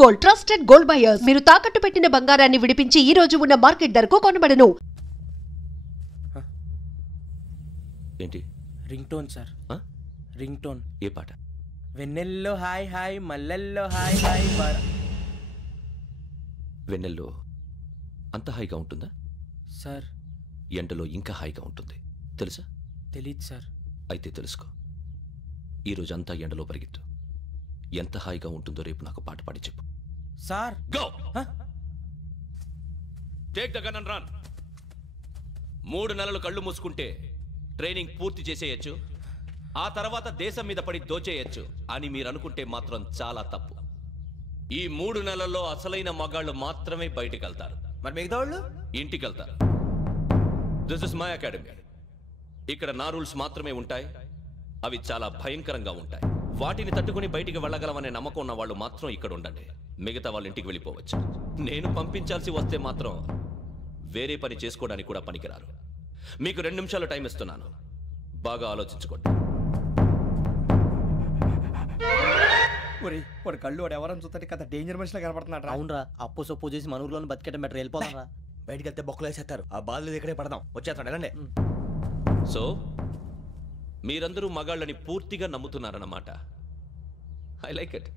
Gold trusted gold buyers. మీరు తాకట్టు పెట్టిన బంగారాన్ని విడిపించి ఈ రోజు ఉన్న మార్కెట్ ధరకు కొనబడను. ఏంటి ring tone sir? Ring tone. ఏ పాట? వెన్నెల్లో హాయ్ హాయ్ మల్లెల్లో హాయ్ హాయ్ వెన్నెల్లో అంత హాయిగా ఉంటుందా సార్? ఎండలో ఇంకా హాయిగా ఉంటుంది తెలుసా? తెలీదు సార్. అయితే తెలుసుకో, ఈరోజు అంతా ఎండలో పరిగెత్తు. ఎంత హాయిగా ఉంటుందో రేపు నాకు పాట పాడి చెప్పు. Sir go take the gun and run. 3 నెలలు కళ్ళు మూసుకుంటే ట్రైనింగ్ పూర్తి చేసేయచ్చు, ఆ తర్వాత దేశం మీద పడి దోచేయచ్చు అని మీరు అనుకుంటే మాత్రం చాలా తప్పు. ఈ 3 నెలల్లో అసలైన మగాళ్ళు మాత్రమే బయటికి వెళ్తారు. మరి మిగతా వాళ్ళు ఇంటికి వెళ్తారు. This is my academy. ఇక్కడ నా రూల్స్ మాత్రమే ఉంటాయి. అవి చాలా భయంకరంగా ఉంటాయి. వాటిని తట్టుకుని బయటికి వెళ్ళగలమనే నమ్మకం ఉన్న వాళ్ళు మాత్రం ఇక్కడ ఉండండి. మిగతా వాళ్ళు ఇంటికి వెళ్ళిపోవచ్చు. నేను పంపించాల్సి వస్తే మాత్రం వేరే పని చేసుకోవడానికి కూడా పనికిరారు. మీకు 2 నిమిషాలు టైం ఇస్తున్నాను, బాగా ఆలోచించుకోండి. వాడు కళ్ళు వాడు ఎవరని చూస్తే కదా డేంజర్ మనిషిలో కనపడుతున్నాడు. అవునరా, అప్పు సొప్పు చేసి మన ఊర్లో బతికేయడం బెటర్. వెళ్ళిపోతారా? బయటికి వెళ్తే బొక్కలు వేసేస్తారు. ఆ బాధలు ఇక్కడే పడదాం. వచ్చేస్తాడు వెళ్ళండి. సో మీరందరూ మగాళ్ళని పూర్తిగా నమ్ముతున్నారన్నమాట. I like it.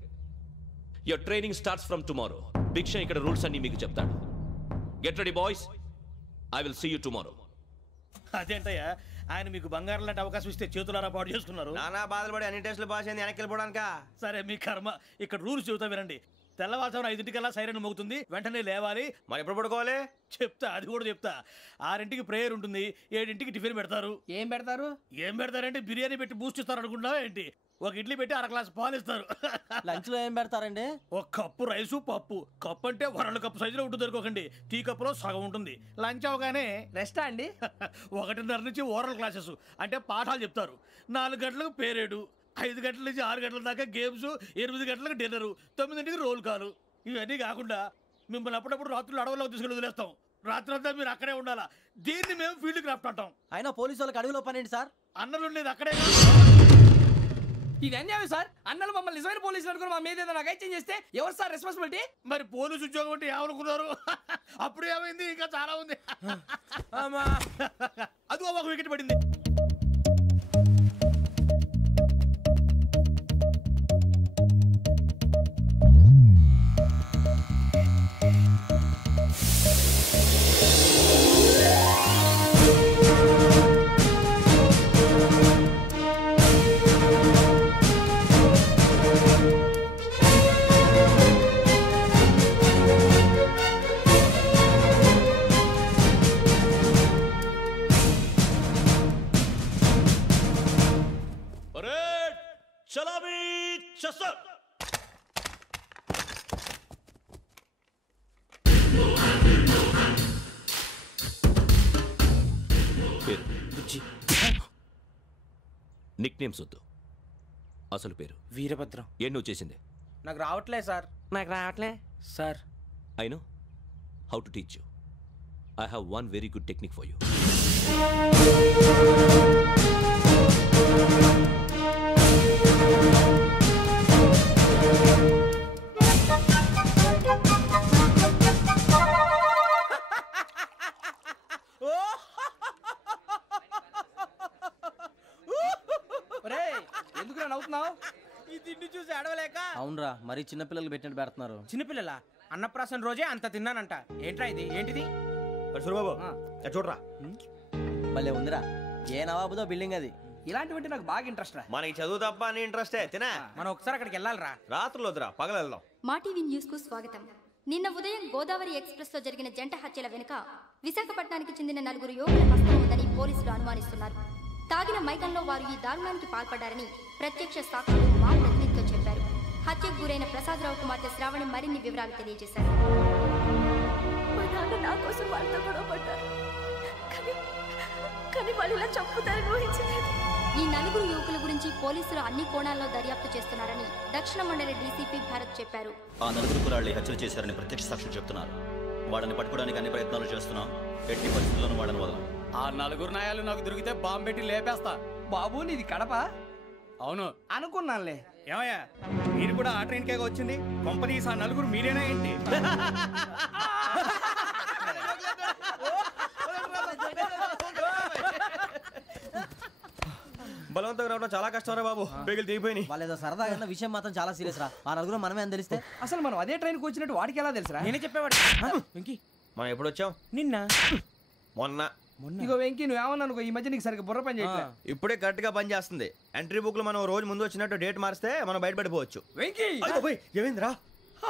Your training starts from tomorrow. Bhiksha ఇక్కడ రూల్స్ అన్ని మీకు చెప్తాడు. Get ready boys, I will see you tomorrow. అదేంటయ్యా, ఆయన మీకు బంగారం లాంటి అవకాశం ఇస్తే చేతులారా పాటు చేసుకున్నారు. నానా బాధలు పడి అన్ని టెస్టులు పాస్ అయింది, వెనక్కి వెళ్ళిపోవడానికా? సరే మీ కర్మ. ఇక్కడ రూల్స్ చెబుతా వినండి. తెల్లవారుజామున 5 సైరన్ మోగుతుంది, వెంటనే లేవాలి. మరి ఎప్పుడు పడుకోవాలి? చెప్తా, అది కూడా చెప్తా. 6 ప్రేయర్ ఉంటుంది, 7 టిఫిన్ పెడతారు. ఏం పెడతారు? ఏం పెడతారంటే బిర్యానీ పెట్టి బూస్ట్ ఇస్తారు అనుకుంటున్నావా ఏంటి? 1 ఇడ్లీ పెట్టి 1/2 గ్లాస్ పాలు ఇస్తారు. లంచ్ లో ఏం పెడతారండి? 1 కప్పు రైసు పప్పు. కప్పు అంటే 1/2 కప్పు సైజులో ఉంటుంది అనుకోకండి. టీ కప్పులో సగం ఉంటుంది. లంచ్ అవగానే రెస్టా అండి? 1:30 నుంచి ఓరల్ క్లాసెస్ అంటే పాఠాలు చెప్తారు. 4 గంటలకు పేరేడు, 5 గంటల నుంచి 6 గంటల దాకా గేమ్స్, 8 గంటలకు డిన్నరు, 9ంటికి రోల్ కాలు. ఇవన్నీ కాకుండా మిమ్మల్ని అప్పుడప్పుడు రాత్రులు అడవుల్లో తీసుకెళ్ళి వదిలేస్తాం. రాత్రంతా మీరు అక్కడే ఉండాలా. దీన్ని మేము ఫీల్డ్ క్రాఫ్ట్ అంటాం. అయినా పోలీసు వాళ్ళకి అడవిలో పని ఏంటి సార్? అన్నలు ఉండేది అక్కడే. ఇది అన్యాయం సార్. అన్నలు మమ్మల్ని నిజమైన పోలీసులు అనుకుని మా మీద ఏదైనా చేంజ్ చేస్తే ఎవరు సార్ రెస్పాన్సిబిలిటీ? మరి పోలీసు ఉద్యోగం అంటే ఏమనుకున్నారు? అప్పుడు ఏమైంది, ఇంకా చాలా ఉంది. అది 1 వికెట్ పడింది. నిక్ నేమ్స్ వద్దు, అసలు పేరు. వీరభద్రం. ఏం నువ్వు చేసింది? నాకు రావట్లే సార్. నాకు రావట్లే sir. I know how to teach you. I have one very good technique for you. అవునరా, మరి చిన్నపిల్లలు పెట్టినట్టు పెడుతున్నారు. చిన్నపిల్లల అన్నప్రాసన రోజే అంత తిన్నానంట. ఏంట్రా ఇది? ఏంటిది? బాబు చూడరా, భలే ఉందిరా. ఏ నవాబుదో బిల్డింగ్ అది. ఇలాంటివంటే నాకు బాగా ఇంట్రెస్ట్ రా. మనకి చదువు తప్ప అని ఇంట్రెస్టే. తినా మనం ఒకసారి అక్కడికి వెళ్ళాలిరా. రాత్రులు వద్దురా, పగలు వెళ్దాం. మా టీవీ న్యూస్ కు స్వాగతం. నిన్న ఉదయం గోదావరి ఎక్స్ప్రెస్ లో జరిగిన జంట హత్యల వెనుక విశాఖపట్నానికి చెందిన 4 యువకుల హస్తం ఉందని పోలీసులు అనుమానిస్తున్నారు. తాగిన మైకంలో వారు ఈ దారుణానికి పాల్పడ్డారని ప్రత్యక్ష సాక్షులు మా ప్రతినిధితో చెప్పారు. హత్యకు గురైన ప్రసాదరావు కుమార్తె శ్రావణి మరిన్ని వివరాలు తెలియజేశారు. నా కోసం వాళ్ళతో గొడవ పడ్డారు, కానీ వాళ్ళు ఇలా చంపుతారని ఊహించలేదు. ఈ 4 యువకుల గురించి పోలీసులు అన్ని కోణాల్లో దర్యాప్తు చేస్తున్నారని దక్షిణ మండలి డీసీపీ భరత్ చెప్పారు. ఆ 4 కుర్రాళ్ళు హత్యలు చేశారని ప్రత్యక్ష సాక్షులు చెప్తున్నారు. వాళ్ళని పట్టుకోవడానికి అన్ని ప్రయత్నాలు చేస్తున్నాం. ఎట్టి పరిస్థితుల్లోనూ వాళ్ళని వదలం. ఆ 4 నాయాలు నాకు దొరికితే బాంబు పెట్టి లేపేస్తా. బాబు నీది కడప? అవును అనుకున్నానులే. ఏమయ్యా మీరు కూడా ఆ ట్రైన్ కేగా వచ్చింది కంపెనీస్ ఆ నలుగురు మీరేనా ఏంటి బలవంతంగా రావడం చాలా కష్టం రా బాబు బేగులు దిగిపోయినాయి. వాళ్ళేదో సరదాగా విషయం మాత్రం చాలా సీరియస్ రా. ఆ నలుగురు మనమే అని తెలిస్తే అసలు మనం అదే ట్రైన్కి వచ్చినట్టు వాడికి ఎలా తెలుసురా? నేనే చెప్పేవాడు. వెంకీ మనం ఎప్పుడు వచ్చాం? నిన్న మొన్న. ఇగో వెంకీ నువ్వేమన్నా అనుకో, ఈ మధ్య నీకు సరిగ్గా బుర్ర పని చేయట్లే. ఇప్పుడే కరెక్ట్ గా పని చేస్తుంది. ఎంట్రీ బుక్ లో మనం రోజు ముందు వచ్చినట్టు డేట్ మారిస్తే మనం బయటపడిపోవచ్చు. వెంకీ ఏమైందిరా?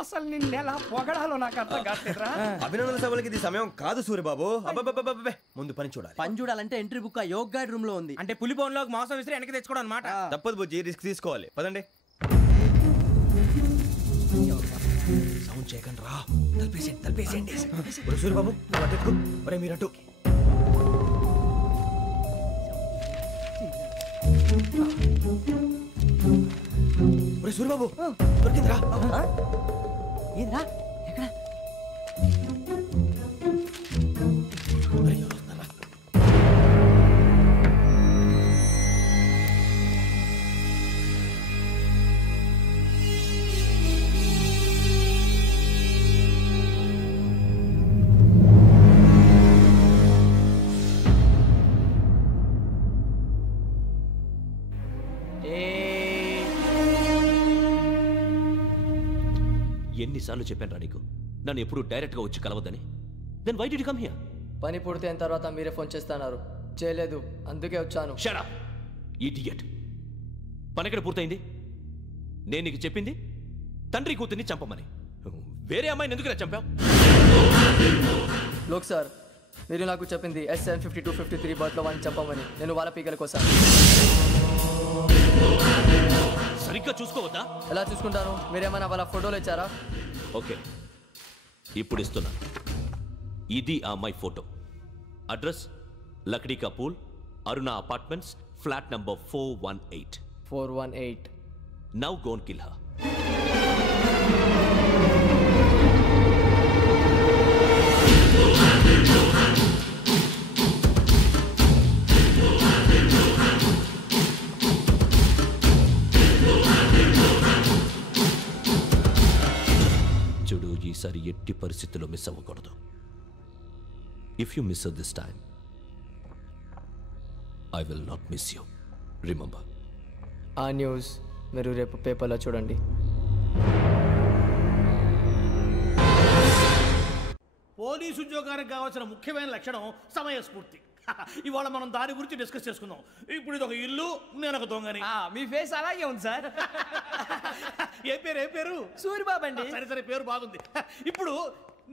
అసలు నిన్న ఎలా పొగడాలో నాకు అర్థం కాట్లేదురా. అభినందన సభలకి ఇది సమయం కాదు సూర్యబాబు. అబ్బబ్బబ్బబ్బబ్బే, ముందు పని చూడాలి. పని చూడాలంటే ఎంట్రీ బుక్ ఆ యోగ్ గైడ్ రూమ్ లో ఉంది. అంటే పులి బోన్ లోకి మాంసం విసిరి వెనక్కి తెచ్చుకోవడం అన్నమాట. తప్పదు బుజ్జి, రిస్క్ తీసుకోవాలి. పదండి. సౌండ్ చేయకండి రా. తలపేసేయండి. సూర్యబాబు ఒరే మీరటు. ఒరే సూర్యబాబు దొరికిందిరా. ఏంద్రా ఎక్కడ? ఎన్నిసార్లు చెప్పాను నీకు నన్ను ఎప్పుడు డైరెక్ట్ గా వచ్చి కలవద్దని? Then why did you come here? పని పూర్తయిన తర్వాత మీరే ఫోన్ చేస్తున్నారు. చేయలేదు, అందుకే వచ్చాను. Shut up idiot. పని ఎక్కడ పూర్తయింది? నేను నీకు చెప్పింది తండ్రి కూతుర్ని చంపమని. వేరే అమ్మాయిని ఎందుకు చంపావు? లోక్ సార్, మీరు నాకు చెప్పింది SN5253 బర్త్లో వాడిని చంపమని. నేను వాళ్ళ పీకల కోసం. సరిగ్గా చూసుకోవద్దా? ఎలా చూసుకుంటాను? మీరేమైనా వాళ్ళ ఫోటోలు ఇచ్చారా? ఓకే, ఇప్పుడు ఇస్తున్నా. ఇది ఆ అమ్మాయి ఫోటో. అడ్రస్ లక్డీ కా pool, Aruna apartments, flat number 418. 418. Now go and kill her. చూడు, ఈసారి ఎట్టి పరిస్థితుల్లో మిస్ అవ్వకూడదు. If you miss this time I will not miss you. Remember. ఆ న్యూస్ మీరు రేపు పేపర్లో చూడండి. పోలీసు ఉద్యోగానికి కావాల్సిన ముఖ్యమైన లక్షణం సమయస్ఫూర్తి. ఇవాళ మనం దాని గురించి డిస్కస్ చేసుకుందాం. ఇప్పుడు ఇది ఒక ఇల్లు, నేను ఒక దొంగని. మీ ఫేస్ అలాగే ఉంది సార్. ఏ పేరు? సూరిబాబు అండి. సరే పేరు బాగుంది. ఇప్పుడు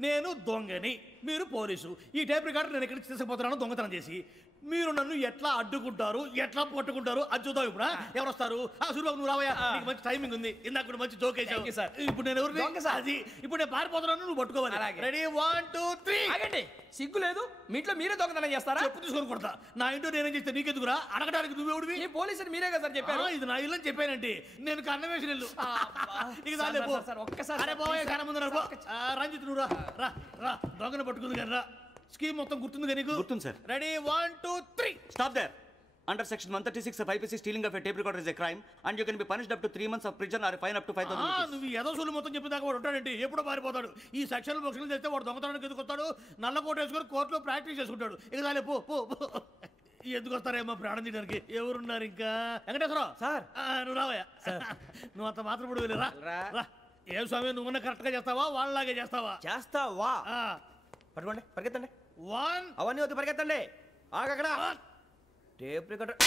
నేను దొంగని, మీరు పోలీసు. ఈ టైప్ రికార్డు నేను ఎక్కడికి తీసుకుపోతున్నాను దొంగతనం చేసి. మీరు నన్ను ఎట్లా అడ్డుకుంటారు, ఎట్లా పట్టుకుంటారు అది చూద్దాం. ఇప్పుడు ఎవరు వస్తారు? సూరిబాబు నువ్వు రావయ్యా, నీకు మంచి టైమింగ్ ఉంది. ఇందాక కూడా మంచి జోక్ వేసావు సార్. ఇప్పుడు నేను ఎవరు? అది ఇప్పుడు నేను పారిపోతున్నాను, నువ్వు పట్టుకోవాలి. రెడీ 1 2 3. ఆగండి, సిగ్గు లేదు? మీ ఇంట్లో మీరే దొంగతనం చేస్తారా? చెప్పు తీసుకొని కొడతా. నా ఇంట్లో నేనేం చేస్తే నీకెందుకురా? అడగడానికి నువ్వెవడివి? ఈ పోలీసులు మీరే కదా సార్ చెప్పారు. ఇది నా ఇల్లు అని చెప్పానండి. నేను కన్నం వేసిన ఇల్లు. ఒక్కసారి రంజిత్ నువ్వు రా. దొంగను పట్టుకుంది కానీ రా. స్కీమ్ మొత్తం గుర్తుంది కానీ నీకు? గుర్తుంది sir. Ready 1 2 3. Stop there. Under section 136 of IPC, stealing of a tape recorder is a crime and you can be punished up to 3 months of prison or a fine up to 5,000 rupees. నువ్వు ఏదో సూలు మొత్తం చెప్పేదాకా వాడు ఉంటాడండి. ఎప్పుడో పారిపోతాడు. ఈ section బొక్షన్లు చేస్తే వాడు దొంగతనానికి ఎందుకు వస్తాడు? నల్ల కోట వేసుకొని కోర్టులో ప్రాక్టీస్ చేసుకుంటాడు. ఇక చాలే పో. ఎందుకు వస్తారేమో ప్రాణం తీయడానికి? ఎవరున్నారు ఇంకా? వెంకటేశ్వరరావు సార్, నువ్వు రావయ్యా. నువ్వు అంత మాత్రం ఇప్పుడు వెళ్ళి రా. ఏం స్వామి, నువ్వు కరెక్ట్ గా చేస్తావా వాళ్ళలాగే చేస్తావా? చేస్తావా? పట్టుకోండి, పరిగెత్తండి. 1 అవన్నీ వద్దు, పరిగెత్తండి. ఆగక్కడ టేప్ రికార్డర్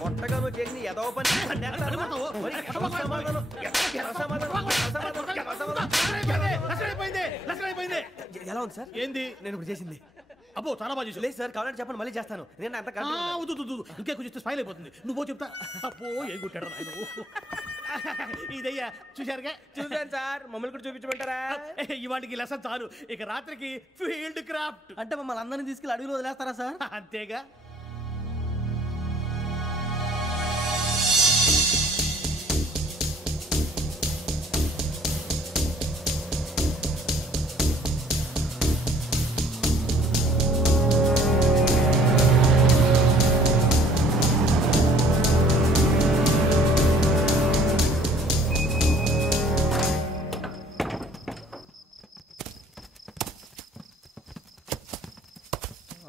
కొట్టగా నువ్వు చేసిన ఏదో పని. ఎలా ఉంది సార్? ఏంది నేను ఇప్పుడు చేసింది? అబ్బో చాలా బాగా చేసావు. లేదు సార్, కావాలంటే చెప్పండి, మళ్ళీ చేస్తాను. నేను అంత ఇంకే కొంచెం స్మైల్ అయిపోతుంది. నువ్వు చెప్తా. అబ్బో ఏ గుట్టాడు ఆయన. ఇదయ్యా చూశారుగా? చూసాను సార్. మమ్మల్ని కూడా చూపించమంటారా? ఇవాటికి లెసన్ చాలు. ఇక రాత్రికి ఫీల్డ్ క్రాఫ్ట్. అంటే మమ్మల్ని అందరినీ తీసుకెళ్ళి అడుగులో వదిలేస్తారా సార్? అంతేగా.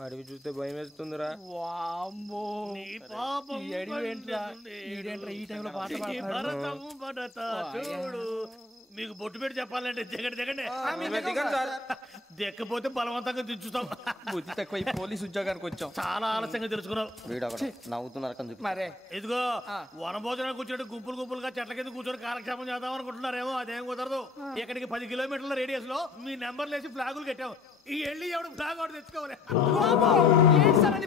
అడవి చూస్తే భయం వేస్తుందిరా. వామ్మో నీ పాపం ఈ అడవి ఏంట్రా? ఈడేంట్రా ఈ టైంలో పాట పాడుతున్నాడు? భరతము భరత చూడు. మీకు బొట్టు పెట్టి చెప్పాలంటే దిగండి దిక్కపోతే బలవంతంగా దించుతాం. బుద్ధి తక్కువ ఈ పోలీస్ ఉద్యోగానికి వచ్చాం. చాలా ఆలస్యంగా తెలుసుకున్నావు. నవ్వుతున్నారు మరే ఇదిగో వనభోజనానికి కూర్చొని గుంపులుగా చెట్ల కింద కూర్చొని కాలక్షేపం చేద్దాం అనుకుంటున్నారేమో. అదేం కుదరదు. ఇక్కడికి 10 కిలోమీటర్ల రేడియస్ లో మీ నెంబర్లు వేసి ఫ్లాగులు కట్టాం. ఈ వెళ్ళి ఎవడు ఫ్లాగ్ ఒకటి తెచ్చుకోవాలి.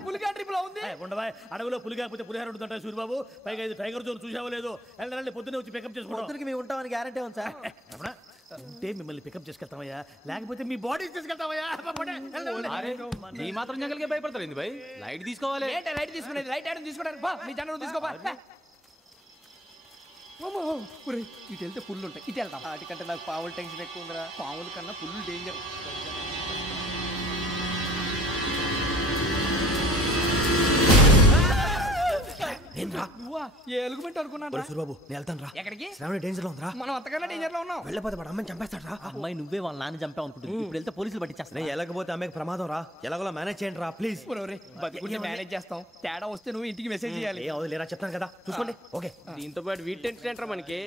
పులిగా ట్రిప్ లో ఉంది. ఉండవా అడవిలో పులి కాకపోతే పులిహార ఉంటుంటా సూరిబాబు. పైగా ఇది టైగర్ జోన్ చూసావో లేదో. వెళ్ళండి పొద్దున్నే వచ్చి పికప్ చేసుకుంటాం. మేము ఉంటామని గ్యారంటీ ఉంది సార్. ఉంటే మిమ్మల్ని పికప్ చేసుకెళ్తామయ్యా, లేకపోతే మీ బాడీ తీసుకెళ్తామయ్యా. ఈ మాత్రం జంగల్కే భయపడతారు ఏంది భయ్? లైట్ తీసుకోవాలి. లైట్ తీసుకునేది లైట్ ఆడని తీసుకోవడానికి బా మీ జంగల్ తీసుకోబా. ఇటు వెళ్తే పుల్లు ఉంటాయి, ఇటు వెళ్తాం. వాటికంటే నాకు పావులు టెన్షన్ ఎక్కువ ఉందిరా. పాముల కన్నా పుల్లు డేంజర్. ఎలుగుబెట్టి అనుకున్నాను. సూరిబాబు నేను వెళ్తాను రా. ఎక్కడికి? శ్రావణి డేంజర్ లో ఉందిరా. మనం అంతకన్నా డేంజర్ లో ఉన్నాం. వెళ్ళపోతే వాడు అమ్మని చంపేస్తాడు రా. అమ్మాయి నువ్వే వాళ్ళ నాన్న చంపావు అనుకుంటుంది. ఇప్పుడు వెళ్తే పోలీసులు పట్టించేస్తా. నేను వెళ్ళకపోతే అమ్మాయికి ప్రమాదం రా. ఎలాగోలా మేనేజ్ చేయండి రా ప్లీజ్. బతుకుంటే మేనేజ్ చేస్తాం. తేడా వస్తే నువ్వు ఇంటికి మెసేజ్ చేయాలి. ఏ లేరా చెప్తాను కదా చూసుకోండి. ఓకే దీంతో పాటు వీటి ఏంటంటారా మనకి?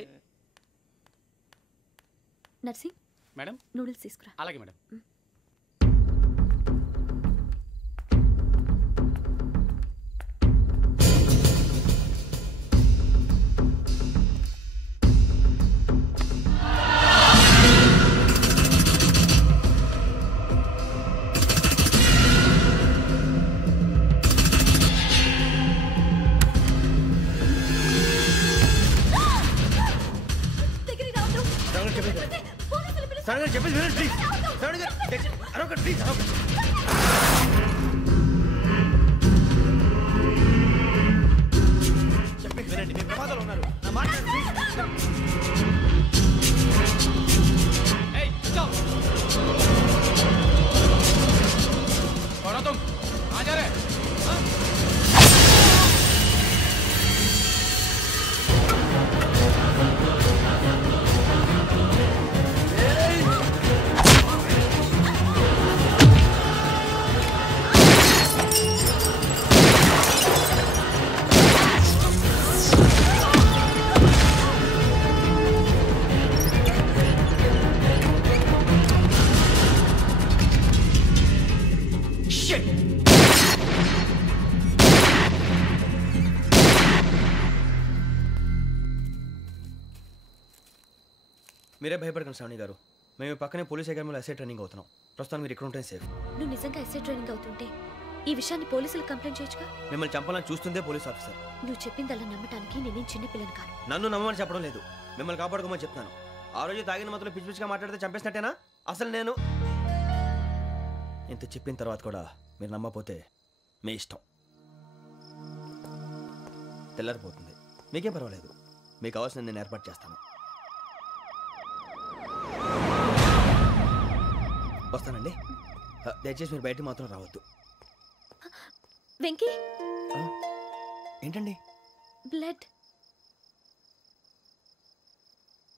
నర్సింగ్ మేడం నూడిల్స్ తీసుకురా. అలాగే మేడం. చెప్పేసి ప్లీజ్. శ్రావణి గారు అరొకటి ప్లీజ్. చెప్పేసి వినండి. మీ ప్రమాదాలు ఉన్నారు. నా మాట మీరే భయపడకండి శ్రావణి గారు. మేము పక్కనే పోలీస్ అకాడమీలో ఎస్ఐ ట్రైనింగ్ అవుతున్నాం. ప్రస్తుతం మీరు ఇక్కడ ఉంటే సేఫ్. నువ్వు నిజంగా ఎస్ఐ ట్రైనింగ్ అవుతుంటే ఈ విషయాన్ని పోలీసులకు కంప్లైంట్ చేయొచ్చుగా. మిమ్మల్ని చంపాలని చూస్తుందే పోలీస్ ఆఫీసర్. నువ్వు చెప్పిందల్లా నమ్మటానికి నేనేం చిన్నపిల్లని కాను. నన్ను నమ్మమని చెప్పడం లేదు, మిమ్మల్ని కాపాడుకోమని చెప్తున్నాను. ఆ రోజు తాగిన మొదలు పిచ్చి పిచ్చిగా మాట్లాడితే చంపేసినట్టేనా? అసలు నేను ఇంత చెప్పిన తర్వాత కూడా మీరు నమ్మపోతే మీ ఇష్టం. తెల్లారిపోతుంది, మీకేం పర్వాలేదు. మీకు కావాల్సిన నేను ఏర్పాటు చేస్తాను. వస్తానండి. దయచేసి మీరు బయటికి మాత్రం రావద్దు. వెంకీ ఏంటండి? బ్లడ్.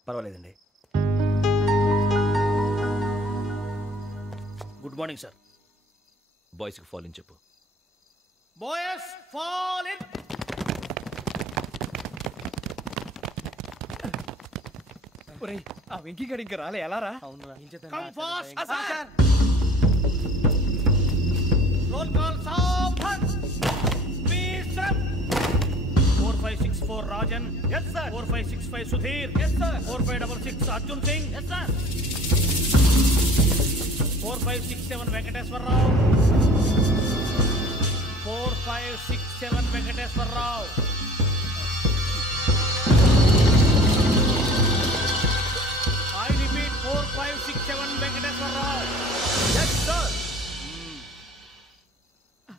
పర్వాలేదండి. Good morning sir. బాయ్స్కి ఫాల్ ఇన్ చెప్పు. Boys fall in. ఒరేయ్ ఆ వెంకీ గడి ఇంకా రాలే. ఎలా రా? Come fast sir. Roll call సావధాన్. విశ్రమ్. 4564 Rajan. yes sir. 4565 Sudheer. yes sir. 4566 Arjun Singh. yes sir. 4567 Venkateswararao. 4567 Venkateswararao. I repeat 4567 Venkateswararao. yes sir.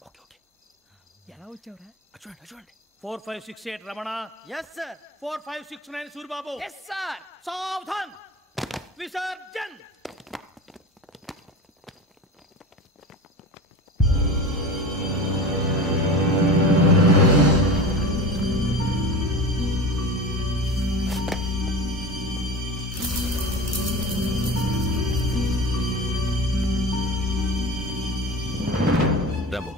Okay okay. ఎలా వచ్చావురా? చూడండి. 4568 Ramana. yes sir. 4569 Suribabu. yes sir. సావధాన్. విసర్జన్. రాంబో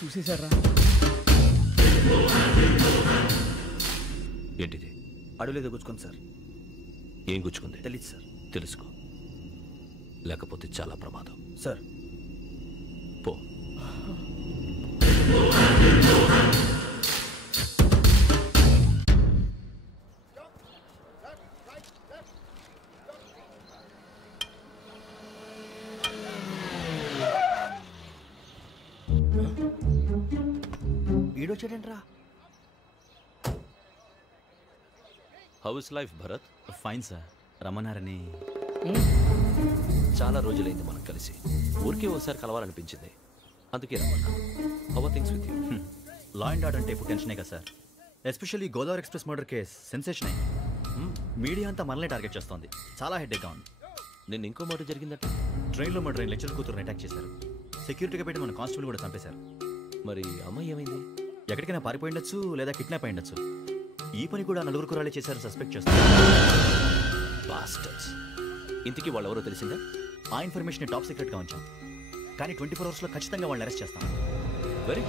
చూసేశారా? ఏంటిది? అడుగులేదు గుచ్చుకుంది సార్. ఏం గుచ్చుకుంది? తెలీదు సార్. తెలుసుకో, లేకపోతే చాలా ప్రమాదం. సార్ పో. ఈడొచ్చాడేంట్రా? How is life Bharat? Fine sir. రమ్మన్నారని. చాలా రోజులైంది మనం కలిసి. ఊరికే ఒకసారి కలవాలనిపించింది, అందుకే రమ్మన్నా. How are things with you? Law and order అంటే ఇప్పుడు టెన్షనే కదా sir. Especially Godavari express murder case sensation అయింది. మీడియా అంతా మనల్ని టార్గెట్ చేస్తోంది. చాలా హెడ్ఏక్గా ఉంది. నేను ఇంకో మాట జరిగిందట. ట్రైన్లో మా ట్రైన్ లెక్చర్ కూతురుని అటాక్ చేశారు. సెక్యూరిటీగా పెట్టి మన కానిస్టేబుల్ కూడా చంపేశారు. మరి అమ్మాయి ఏమైంది? ఎక్కడికైనా పారిపోయి ఉండొచ్చు, లేదా కిడ్నాప్ అయి ఉండొచ్చు. ఈ పని కూడా నలుగురు కురాలే చేశారు సస్పెక్ట్ చేస్తారు. బాస్టర్స్. ఇంతకీ వాళ్ళెవరో తెలిసిందా? ఆ ఇన్ఫర్మేషన్ టాప్ సీక్రెట్గా ఉంచాం, కానీ 24 అవర్స్లో ఖచ్చితంగా వాళ్ళని అరెస్ట్ చేస్తాం. Very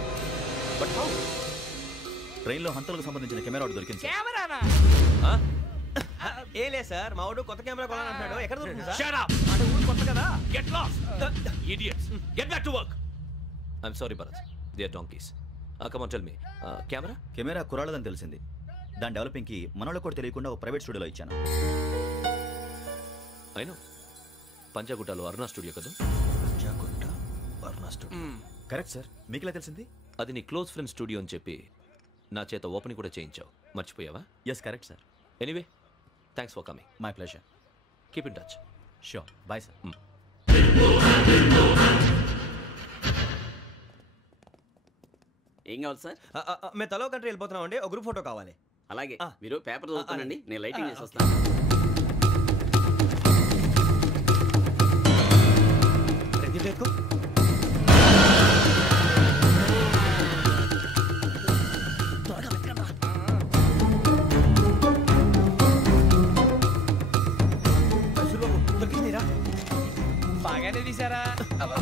but how? ట్రైన్లో హంతలకు సంబంధించిన కెమెరా ఒకటి దొరికింది. కెమెరానా? ఏలే సార్, మా వాడు కొత్త కెమెరా కొనాలంటున్నాడు. ఎక్కడ దొరుకుతుంది సార్? Shut up! అంటే ఊరు కొత్త కదా. Get lost! Idiots! Get back to work! I'm sorry, Bharat. They are donkeys. Come on, tell me. Camera? Camera కురాలదని తెలిసింది. దాని డెవలపింగ్కి మనలో కూడా తెలియకుండా ఒక ప్రైవేట్ స్టూడియోలో ఇచ్చాను. I know. పంజాగుట్టలో అరుణా స్టూడియో కదా? Panjagutta Aruna studio. Correct sir. మీకు ఎలా తెలిసింది? అది నీ క్లోజ్ ఫ్రెండ్ స్టూడియో అని చెప్పి నా చేత ఓపెనింగ్ కూడా చేయించావు. మర్చిపోయావా? Yes correct sir. Anyway, thanks for coming. My pleasure. Keep in touch. Sure. Bye sir. ఏం కావాలి సార్? మేము తలో కంట్రీ వెళ్ళిపోతున్నాం అండి. ఒక గ్రూప్ ఫోటో కావాలి. అలాగే, మీరు పేపర్ చదువుతానండి, నేను లైటింగ్ చేసి వస్తాను. బాగానే తీసారా?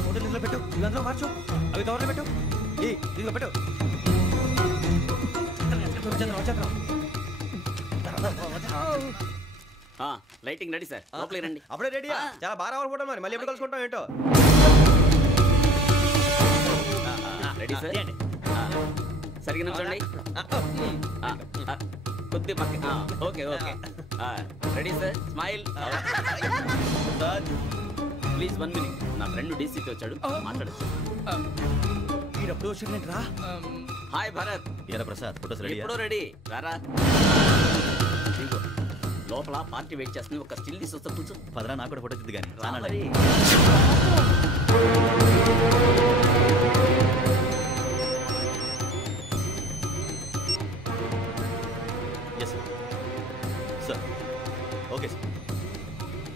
ఫోటో ఇందులో పెట్టు, ఇదంతా మార్చు, అవి కవర్లో పెట్టు. ఇదిగో పెట్టు. లైటింగ్ రెడీ సార్, లోపలికి రండి. అప్పుడే రెడీ? చాలా బాగా రావాలి ఫోటో. మరి మళ్ళీ ఎప్పుడు కలుసుకుంటాం ఏంటో. Ready sir. సరిగ్గా నిల్చోండి. కొద్ది పక్క. Okay okay. Ready sir. Smile. Please 1 minute. నా ఫ్రెండ్ డీసీకి వచ్చాడు, మాట్లాడచ్చు. ఎప్పుడు వచ్చిందంటరా? హాయ్ భరత్. ఏరా ప్రసాద్, ఫోటోస్ రెడీ? ఎప్పుడో రెడీ. రారా. లోపల పార్టీ వెయిట్ చేస్తుంది, ఒక స్టిల్ తీసి వస్తా, కూర్చో. పదరా, నాకు కూడా ఫోటో తిద్దు కానీ. Yes sir. Sir okay sir.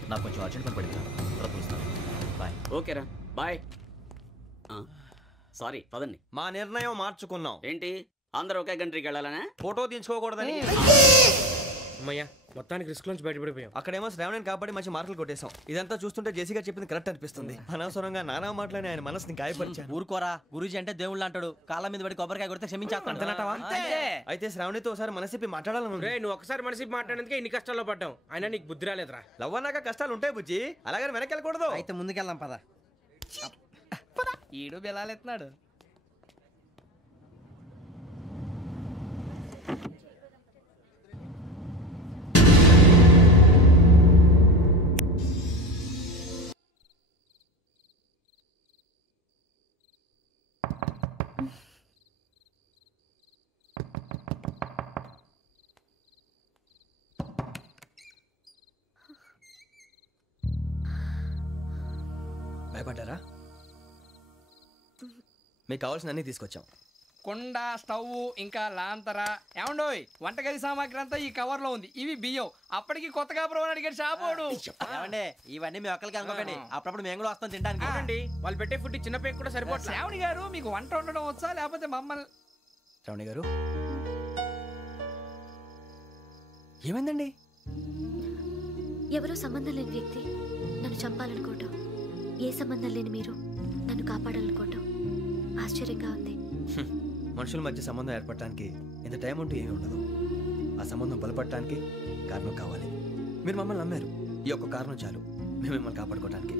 నాకు కొంచెం అర్జెంట్ పని పడింది, తర్వాత చూస్తాను. బాయ్. ఓకేరా, బాయ్. సారీ, పదండి. మా నిర్ణయం మార్చుకున్నాం. ఏంటి, అందరూ ఒకే కంట్రీకి వెళ్ళాలనే? ఫోటో తీసుకోకూడదని. అమ్మయ్యా, మొత్తానికి రిస్క్ నుంచి బయటపడిపోయాం. అక్కడేమో శ్రావణిని కాబట్టి మంచి మార్కులు కొట్టేశాం. ఇదంతా చూస్తుంటే జేసీగా చెప్పింది కరెక్ట్ అనిపిస్తుంది. అనవసరంగా నానా మాటలని ఆయన మనసుని గాయపరిచాను. ఊరుకోరా, గురూజీ అంటే దేవుళ్ళు అంటాడు. కాళ్ళ మీద పడి కొబ్బరికాయ కొడితే క్షమించేస్తాడు. అయితే శ్రావణితో ఒకసారి మనసిప్పి మాట్లాడాలను. నువ్వు ఒకసారి మనసిప్పి మాట్లాడేందుకే ఇన్ని కష్టాల్లో పడ్డాం. అయినా నీకు బుద్ధి రాలేదురా. లవ్ అన్నాక కష్టాలు ఉంటాయి బుజ్జి, అలాగని వెనక్కి వెళ్ళకూడదు. అయితే ముందుకెళ్దాం పద. ఈడు బెలాలెత్తున్నాడు. భయపడ్డారా? మీకు కావాల్సిన అన్ని తీసుకొచ్చాం. కుండ, స్టవ్, ఇంకా లాంతర. ఏమండోయ్, వంటగది సామాగ్రి అంతా ఈ కవర్ లో ఉంది. ఇవి బియ్యం. అప్పటికి కొత్తగా బ్రౌన్ అడిగాడు షాపోడు. ఏమండి, ఇవన్నీ మీ ఒక్కరికి అనుకోకండి, అప్పుడప్పుడు మేము కూడా వస్తాం తినడానికి. చూడండి, వాళ్ళు పెట్టే ఫుడ్ చిన్న పేరు కూడా సరిపోతుంది. శ్రావణి గారు, మీకు వంట వండడం వచ్చా, లేకపోతే మమ్మల్ని? శ్రావణి గారు, ఏమైందండి? ఎవరో సంబంధం లేని వ్యక్తి నన్ను చంపాలనుకోవటం, ఏ సంబంధం లేని మీరు నన్ను కాపాడాలనుకోవటం ఆశ్చర్యంగా ఉంది. మనుషుల మధ్య సంబంధం ఏర్పడటానికి ఇంత టైం ఉంటే ఏమీ ఉండదు. ఆ సంబంధం బలపడటానికి కారణం కావాలి. మీరు మమ్మల్ని నమ్మారు, ఈ ఒక్క కారణం చాలు మేము మిమ్మల్ని కాపాడుకోవడానికి.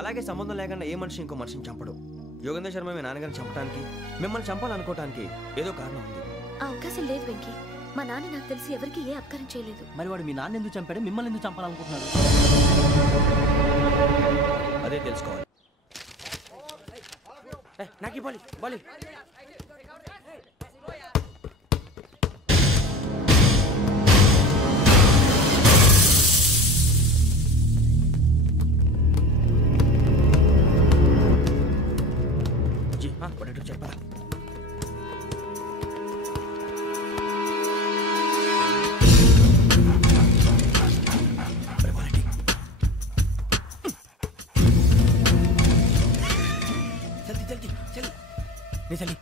అలాగే సంబంధం లేకుండా ఏ మనిషి ఇంకో మనిషిని చంపడు. యోగేంద్ర శర్మ మీ నాన్నగారిని చంపడానికి, మిమ్మల్ని చంపాలనుకోవటానికి ఏదో కారణం ఉంది. ఆ అవకాశం లేదు వెంకీ. మా నాన్న నాకు తెలిసి ఎవరికి ఏ అపకారం చేయలేదు. మరి వాడు మీ నాన్న ఎందుకు చంపాడు, మిమ్మల్ని ఎందుకు చంపాలనుకుంటున్నాడు? అదే తెలుసుకోవాలి. నాకు బాలి బాలి చెప్పరా. చలి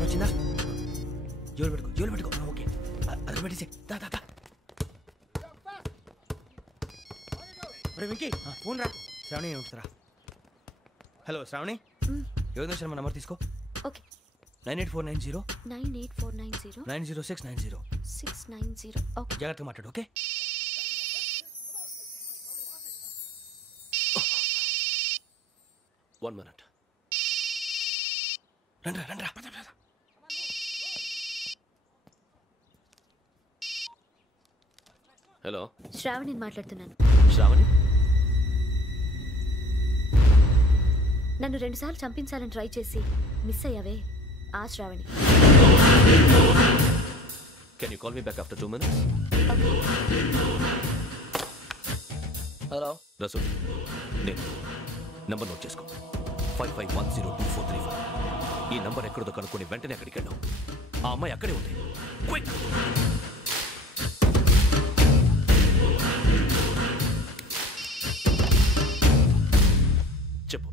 వచ్చిందా? జోలు పెట్టుకో. ఓకే, అది పెట్టేసి దా. వెంకీ ఫోన్ రా. శ్రావణి ఉంటుందిరా. హలో శ్రావణి, యోగేంద్ర శర్మ నంబర్ తీసుకో. ఓకే. 98490 98490 90690 690. ఓకే, జాగ్రత్తగా మాట్లాడు. ఓకే. One minute. రండ్రా. హలో, శ్రావణిని మాట్లాడుతున్నాను. శ్రావణి, నన్ను 2 సార్లు చంపించాలని ట్రై చేసి మిస్ అయ్యావే, ఆ Shravani. Can you call me back after 2 minutes? Hello Rasu, నేను నంబర్ నోట్ చేసుకో. 55102435. ఈ నంబర్ ఎక్కడదో కనుక్కొని వెంటనే అక్కడికి వెళ్ళాం. ఆ అమ్మాయి అక్కడే ఉంది. క్విక్. చెప్పు,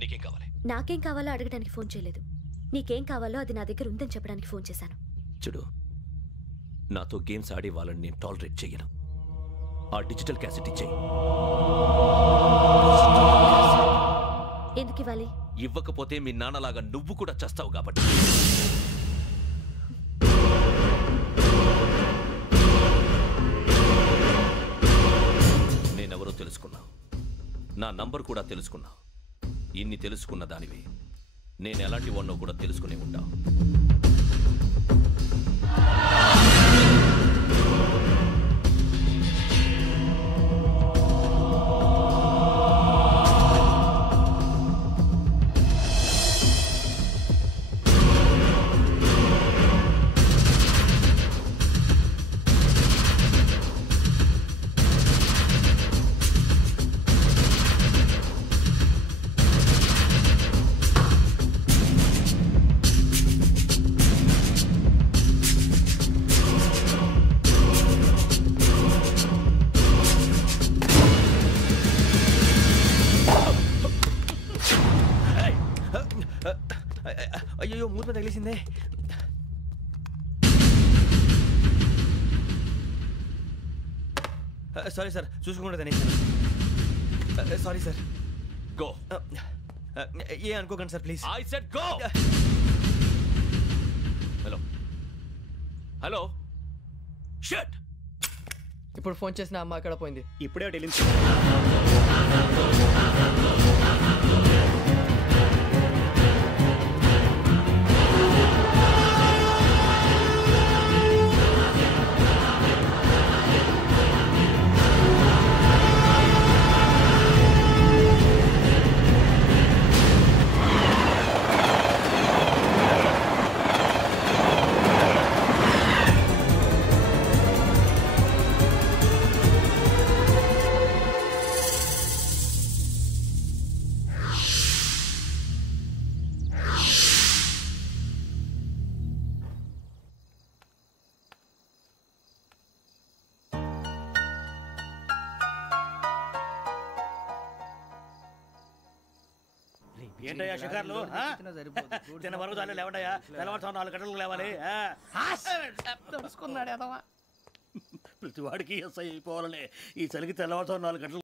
నీకేం కావాలి? నాకేం కావాలో అడగడానికి ఫోన్ చేయలేదు. నీకేం కావాలో అది నా దగ్గర ఉందని చెప్పడానికి ఫోన్ చేశాను. చూడు, నాతో గేమ్స్ ఆడే వాళ్ళని నేను టాలరేట్ చెయ్యను. ఆ డిజిటల్ క్యాసెట్ ఇచ్చేయి. ఎందుకు ఇవ్వాలి? ఇవ్వకపోతే మీ నాన్నలాగా నువ్వు కూడా చస్తావు కాబట్టి. నేనెవరో తెలుసుకున్నావు, నా నంబర్ కూడా తెలుసుకున్నావు. ఇన్ని తెలుసుకున్న దానివి నేను ఎలాంటి వాడినో కూడా తెలుసుకునే ఉంటావు. అయ్యో, మూత తగిలేసిందే. సారీ సార్, చూసుకోకుండా సారీ సార్. గో. ఏ అనుకోకండి sir, please. I said go. Hello shut. ఇప్పుడు ఫోన్ చేసిన అమ్మ అక్కడ పోయింది. ఇప్పుడే వెళ్ళింది. ఏంటయ్యా షికార్లు? తిన వరకు దాన్ని లేవండయ్యా. తెల్లవారుతో 4 గంటలకు లేవాలి. తెలుసుకున్నాడు ఎదవా. ప్రతి వాడికి ఎస్ఐ అయిపోవాలని ఈ చలికి తెల్లవారుతో 4 గంటలు